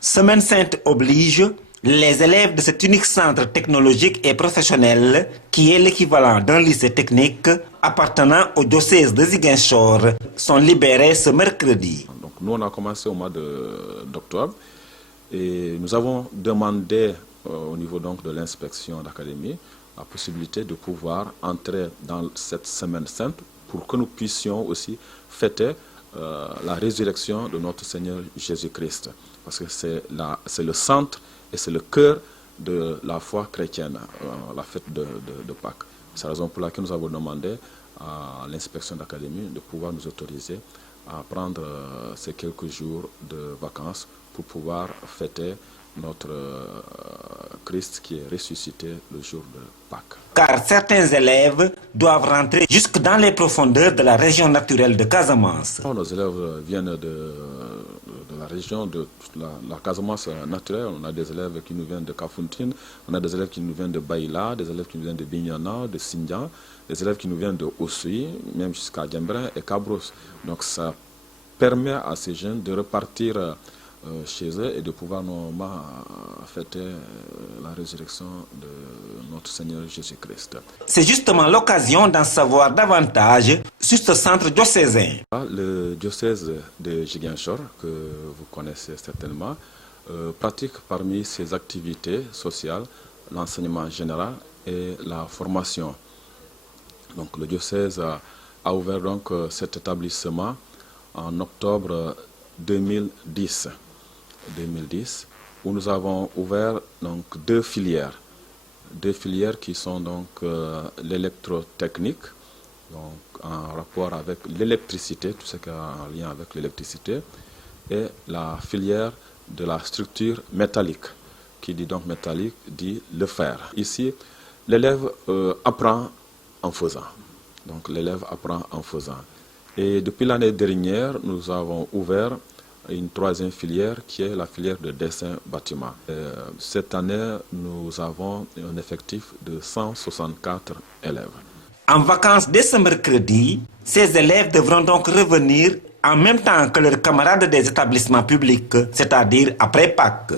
Semaine sainte oblige, les élèves de cet unique centre technologique et professionnel, qui est l'équivalent d'un lycée technique appartenant au diocèse de Ziguinchor, sont libérés ce mercredi. Donc nous, on a commencé au mois d'octobre et nous avons demandé au niveau donc de l'inspection d'académie la possibilité de pouvoir entrer dans cette semaine sainte pour que nous puissions aussi fêter la résurrection de notre Seigneur Jésus-Christ. Parce que c'est le centre et c'est le cœur de la foi chrétienne, la fête de Pâques. C'est la raison pour laquelle nous avons demandé à l'inspection d'académie de pouvoir nous autoriser à prendre ces quelques jours de vacances pour pouvoir fêter notre Christ qui est ressuscité le jour de Pâques. Car certains élèves doivent rentrer jusque dans les profondeurs de la région naturelle de Casamance. Nos élèves viennent de la région de la Casamance naturelle. On a des élèves qui nous viennent de Kafountine, on a des élèves qui nous viennent de Baïla, des élèves qui nous viennent de Bignona, de Sindian, des élèves qui nous viennent de Oussouy, même jusqu'à Djembrin et Cabros. Donc ça permet à ces jeunes de repartir chez eux et de pouvoir normalement fêter la résurrection de notre Seigneur Jésus-Christ. C'est justement l'occasion d'en savoir davantage sur ce centre diocésain. Le diocèse de Ziguinchor, que vous connaissez certainement, pratique parmi ses activités sociales l'enseignement général et la formation. Donc le diocèse a ouvert donc cet établissement en octobre 2010, où nous avons ouvert donc deux filières qui sont donc l'électrotechnique, donc en rapport avec l'électricité, tout ce qui a un lien avec l'électricité, et la filière de la structure métallique, qui dit donc métallique, dit le fer. Ici, l'élève apprend en faisant. Donc l'élève apprend en faisant. Et depuis l'année dernière, nous avons ouvert une troisième filière qui est la filière de dessin bâtiment. Cette année, nous avons un effectif de 164 élèves. En vacances dès ce mercredi, ces élèves devront donc revenir en même temps que leurs camarades des établissements publics, c'est-à-dire après Pâques.